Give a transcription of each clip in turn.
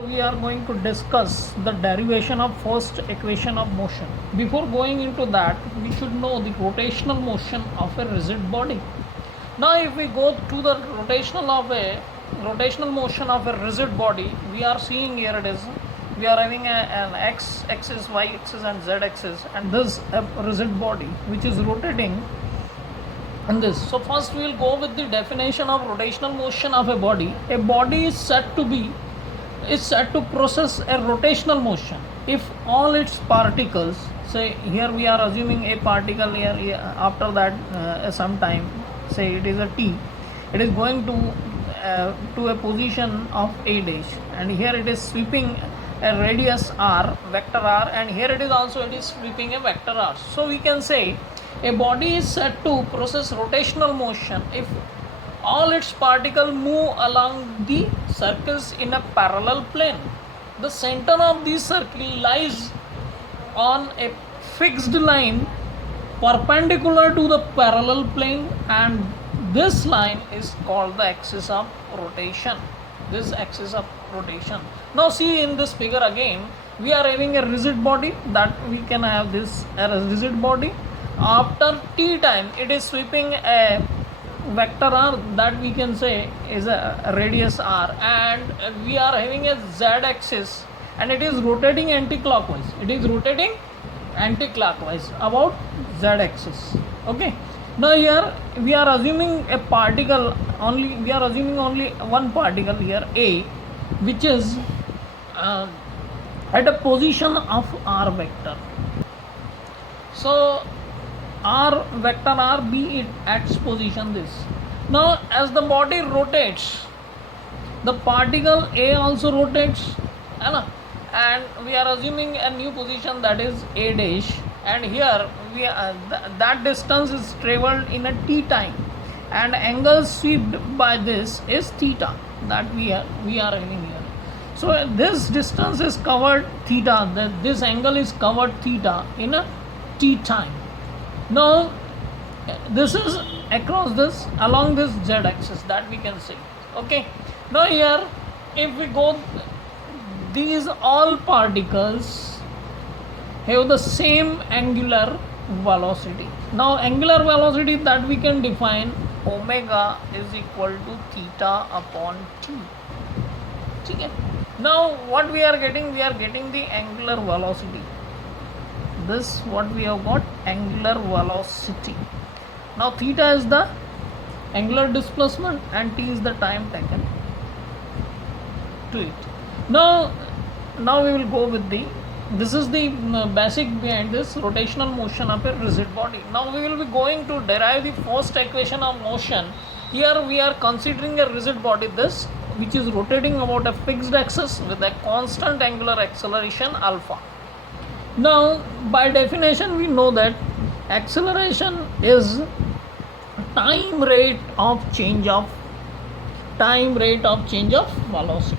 We are going to discuss the derivation of first equation of motion. Before going into that, we should know the rotational motion of a rigid body. Now if we go to the rotational motion of a rigid body, we are seeing here it is, we are having an x axis, y axis and z axis, and this a rigid body which is rotating in this. So first we will go with the definition of rotational motion of a body. A body is said to process a rotational motion if all its particles, say here we are assuming a particle here, after that some time, say it is a t, it is going to a position of a dash, and here it is sweeping a radius r, vector r, and here it is also it is sweeping a vector r. So we can say a body is said to process rotational motion if all its particles move along the circles in a parallel plane. The center of the circle lies on a fixed line perpendicular to the parallel plane, and this line is called the axis of rotation. This axis of rotation. Now see in this figure again, we are having a rigid body, that we can have this as rigid body. After t time, it is sweeping a vector r, that we can say is a radius r, and we are having a z axis, and it is rotating anti-clockwise. It is rotating anti-clockwise about z axis. Okay. Now here we are assuming a particle only. We are assuming only one particle here, a, which is at a position of r vector. So r vector r, be it at position this. Now as the body rotates, the particle a also rotates, and we are assuming a new position, that is a dash, and here we that distance is traveled in a t time, and angle swept by this is theta, that we are having here. So this distance is covered theta, this angle is covered theta in a t time. Now this is across this, along this z axis, that we can see. Okay. Now here if we go, these all particles have the same angular velocity. Now angular velocity, that we can define, omega is equal to theta upon t. Okay. Now what we are getting? We are getting the angular velocity. This what we have got, angular velocity. Now theta is the angular displacement and t is the time taken to it. Now we will go with this is the basic behind this rotational motion of a rigid body. Now we will be going to derive the first equation of motion. Here we are considering a rigid body, this which is rotating about a fixed axis with a constant angular acceleration alpha. Now by definition we know that acceleration is time rate of change of velocity.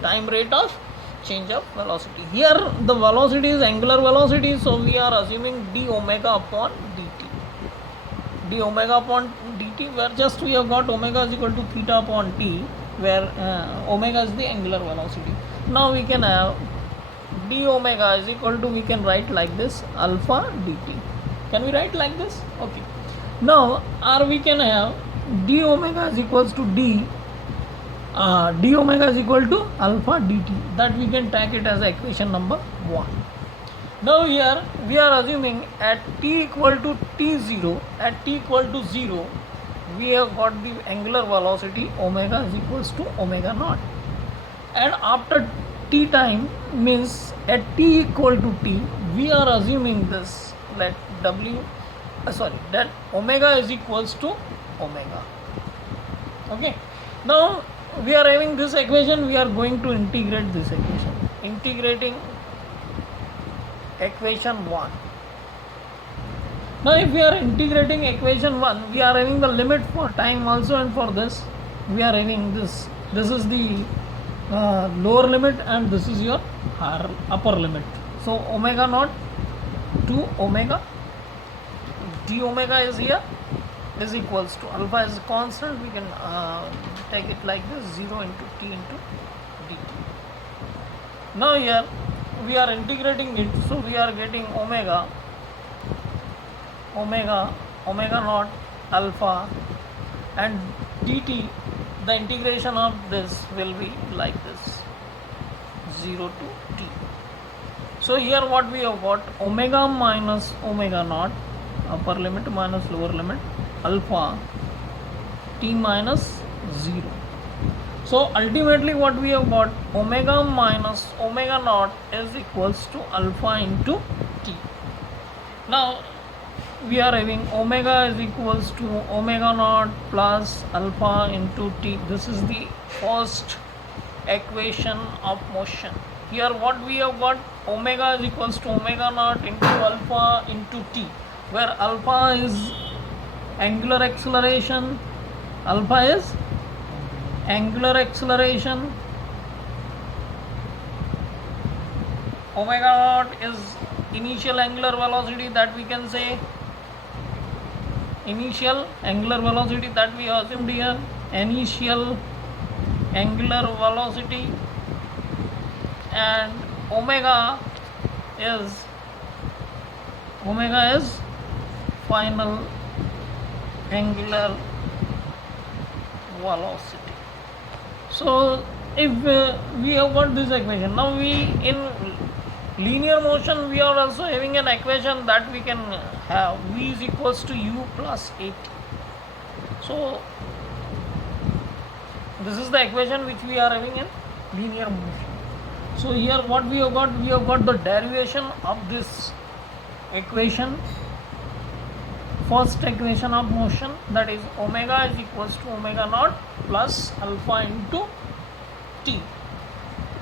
Time rate of change of velocity. Here the velocity is angular velocity, so we are assuming d omega upon dt. D omega upon dt, where just we have got omega is equal to theta upon t, where omega is the angular velocity. Now we can have d omega is equal to, we can write like this, alpha dt. Can we write like this? Okay. Now or we can have d omega is equals to d omega is equal to alpha dt, that we can take it as equation number 1. Now here we are assuming at t equal to t0, at t equal to 0, we have got the angular velocity omega is equals to omega naught, and after t time, means at t equal to t, we are assuming this, let that omega is equals to omega. Okay. Now we are having this equation, we are going to integrate this equation. Integrating equation 1. Now if we are integrating equation 1, we are having the limit for time also, and for this we are having this is the lower limit, and this is your upper limit. So omega naught to omega, d omega is here, is equals to alpha is constant, we can take it like this, 0 into t into dt. Now here we are integrating it, so we are getting omega naught alpha and dt. The integration of this will be like this, 0 to t. So here what we have got, omega minus omega naught, upper limit minus lower limit, alpha t minus 0. So ultimately what we have got, omega minus omega naught is equals to alpha into t. Now we are having omega is equals to omega naught plus alpha into t. This is the first equation of motion. Here what we have got, omega is equals to omega naught into alpha into t, where alpha is angular acceleration, alpha is angular acceleration, omega naught is initial angular velocity, that we can say initial angular velocity that we assumed here, initial angular velocity, and omega is final angular velocity. So if we have got this equation, now we in linear motion we are also having an equation that we can have, v is equals to u plus at. So this is the equation which we are having in linear motion. So here what we have got the derivation of this equation, first equation of motion, that is omega is equals to omega naught plus alpha into t.